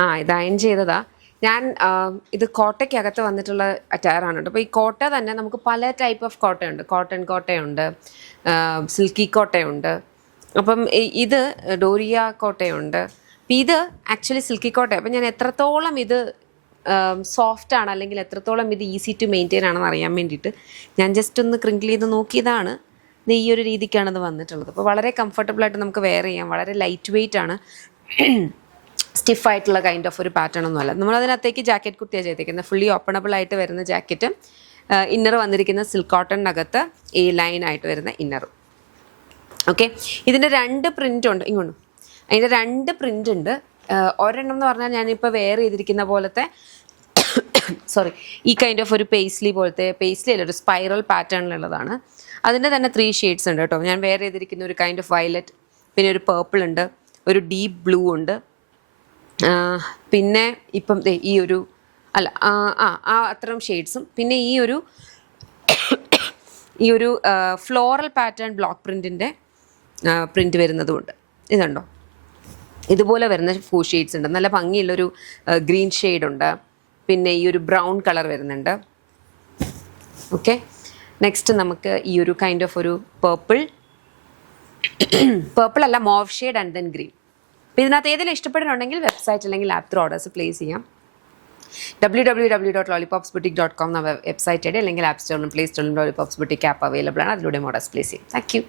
ആ ഇത് അയൺ ചെയ്തതാ ഞാൻ. ഇത് കോട്ടയ്ക്കകത്ത് വന്നിട്ടുള്ള അറ്റയറാണ് കേട്ടോ. അപ്പോൾ ഈ കോട്ട തന്നെ നമുക്ക് പല ടൈപ്പ് ഓഫ് കോട്ടയുണ്ട്. കോട്ടൺ കോട്ടയുണ്ട്, സിൽക്കി കോട്ടയുണ്ട്. അപ്പം ഇത് ഡോറിയ കോട്ടയുണ്ട്. അപ്പം ഇത് ആക്ച്വലി സിൽക്കി കോട്ട. അപ്പം ഞാൻ എത്രത്തോളം ഇത് സോഫ്റ്റ് ആണ് അല്ലെങ്കിൽ എത്രത്തോളം ഇത് ഈസി ടു മെയിൻറ്റെയിൻ ആണെന്ന് അറിയാൻ വേണ്ടിയിട്ട് ഞാൻ ജസ്റ്റ് ഒന്ന് ക്രിങ്കിൾ ചെയ്ത് നോക്കിയതാണ്. ഇത് ഈ ഒരു രീതിക്കാണ് ഇത് വന്നിട്ടുള്ളത്. അപ്പോൾ വളരെ കംഫർട്ടബിളായിട്ട് നമുക്ക് വെയർ ചെയ്യാം. വളരെ ലൈറ്റ് വെയ്റ്റ് ആണ്. സ്റ്റിഫായിട്ടുള്ള കൈൻഡ് ഓഫ് ഒരു പാറ്റേൺ ഒന്നുമല്ല. നമ്മളതിനകത്തേക്ക് ജാക്കറ്റ് കുത്തിയാണ് ചെയ്തേക്കുന്നത്. ഫുള്ളി ഓപ്പണബിൾ ആയിട്ട് വരുന്ന ജാക്കറ്റും ഇന്നർ വന്നിരിക്കുന്ന സിൽക്ക് കോട്ടണിനകത്ത് ഈ ലൈനായിട്ട് വരുന്ന ഇന്നറും. ഓക്കെ, ഇതിൻ്റെ 2 പ്രിൻ്റ് ഉണ്ട്. ഇങ്ങോട്ടും അതിൻ്റെ 2 പ്രിൻ്റ് ഉണ്ട്. ഒരെണ്ണം എന്ന് പറഞ്ഞാൽ ഞാനിപ്പോൾ വെയർ ചെയ്തിരിക്കുന്ന പോലത്തെ ഈ കൈൻഡ് ഓഫ് ഒരു പേസ്ലി പോലത്തെ, പേസ്ലി അല്ല, ഒരു സ്പൈറൽ പാറ്റേണിലുള്ളതാണ്. അതിൻ്റെ തന്നെ 3 ഷെയ്ഡ്സ് ഉണ്ട് കേട്ടോ. ഞാൻ വെയർ ചെയ്തിരിക്കുന്ന ഒരു കൈൻഡ് ഓഫ് വയലറ്റ്, പിന്നെ ഒരു പേർപ്പിൾ ഉണ്ട്, ഒരു ഡീപ്പ് ബ്ലൂ ഉണ്ട്, പിന്നെ ഇപ്പം ഈ ഒരു അല്ല അത്തരം ഷെയ്ഡ്സും, പിന്നെ ഈ ഒരു ഫ്ലോറൽ പാറ്റേൺ ബ്ലോക്ക് പ്രിൻറ്റിൻ്റെ പ്രിൻറ്റ് വരുന്നതുമുണ്ട്. ഇതുണ്ടോ, ഇതുപോലെ വരുന്ന 4 ഷെയ്ഡ്സ് ഉണ്ട്. നല്ല ഭംഗിയുള്ളൊരു ഗ്രീൻ ഷെയ്ഡുണ്ട്, പിന്നെ ഈ ഒരു ബ്രൗൺ കളർ വരുന്നുണ്ട്. ഓക്കെ, നെക്സ്റ്റ് നമുക്ക് ഈ ഒരു കൈൻഡ് ഓഫ് ഒരു പേർപ്പിൾ അല്ല, mauve shade and then green. അപ്പോൾ ഇതിനകത്ത് ഏതെങ്കിലും ഇഷ്ടപ്പെടുന്നുണ്ടെങ്കിൽ വെബ്സൈറ്റ് അല്ലെങ്കിൽ ആപ്പ് ത്രൂ ഓർഡേഴ്സ് പ്ലേസ് ചെയ്യാം. www.lollipopsboutique.com എന്ന വെബ്സൈറ്റ് ഐഡി അല്ലെങ്കിൽ ആപ്പ് സ്റ്റോറിലും പ്ലേ സ്റ്റോറിലും ലോളിപോപ്സ് ബുട്ടിക്ക് ആപ്പ് അവൈലബിൾ ആണ്. അതിലൂടെ ഓർഡേഴ്സ് പ്ലേസ് ചെയ്യും. Thank U.